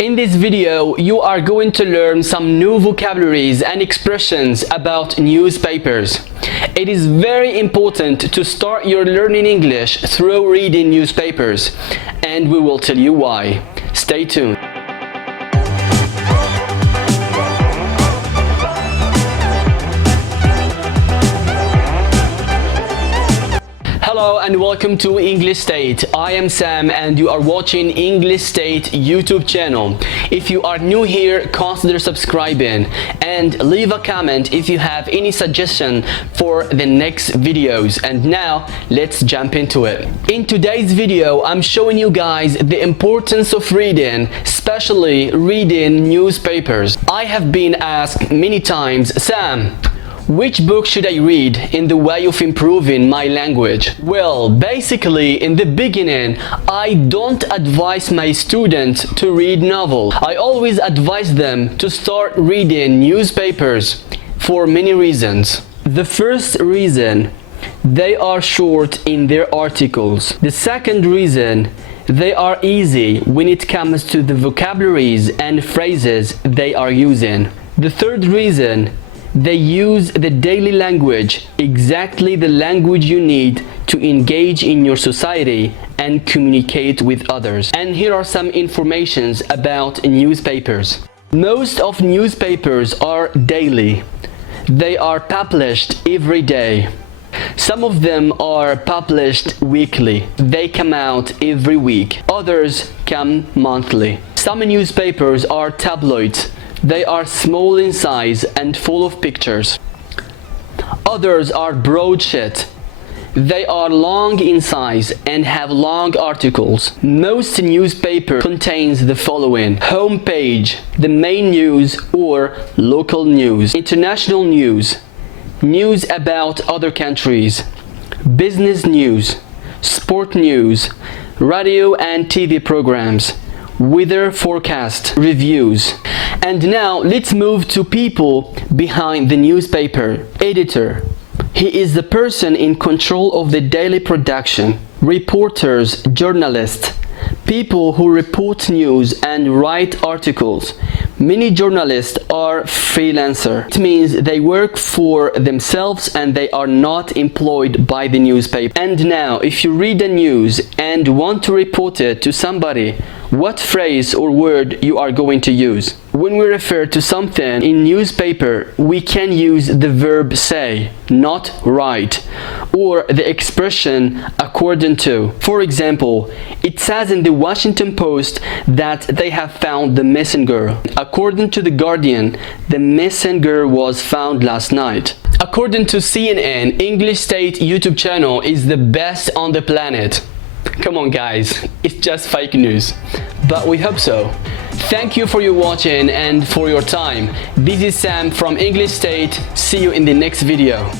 In this video, you are going to learn some new vocabularies and expressions about newspapers. It is very important to start your learning English through reading newspapers, and we will tell you why. Stay tuned. Hello and welcome to English State. I am Sam and you are watching English State YouTube channel. If you are new here, consider subscribing and leave a comment if you have any suggestion for the next videos. And now let's jump into it. In today's video, I'm showing you guys the importance of reading, especially reading newspapers. I have been asked many times, Sam, which book should I read in the way of improving my language? Well, basically, in the beginning, I don't advise my students to read novels. I always advise them to start reading newspapers for many reasons. The first reason, they are short in their articles. The second reason, they are easy when it comes to the vocabularies and phrases they are using. The third reason, they use the daily language, exactly the language you need to engage in your society and communicate with others. And here are some informations about newspapers. Most of newspapers are daily. They are published every day. Some of them are published weekly. They come out every week. Others come monthly. Some newspapers are tabloids. They are small in size and full of pictures. Others are broadsheet. They are long in size and have long articles. Most newspaper contains the following: home page, the main news or local news, international news, news about other countries, business news, sport news, radio and TV programs, weather forecast, reviews. And now let's move to people behind the newspaper. Editor. He is the person in control of the daily production. Reporters, journalists, people who report news and write articles. Many journalists are freelancers. It means they work for themselves and they are not employed by the newspaper. And now, if you read the news and want to report it to somebody, what phrase or word you are going to use? When we refer to something in newspaper, we can use the verb say, not write, or the expression according to. For example, it says in the Washington Post that they have found the missing girl. According to the Guardian, the missing girl was found last night. According to CNN, English State YouTube channel is the best on the planet. Come on guys, it's just fake news, but we hope so. Thank you for your watching and for your time. This is Sam from English State. See you in the next video.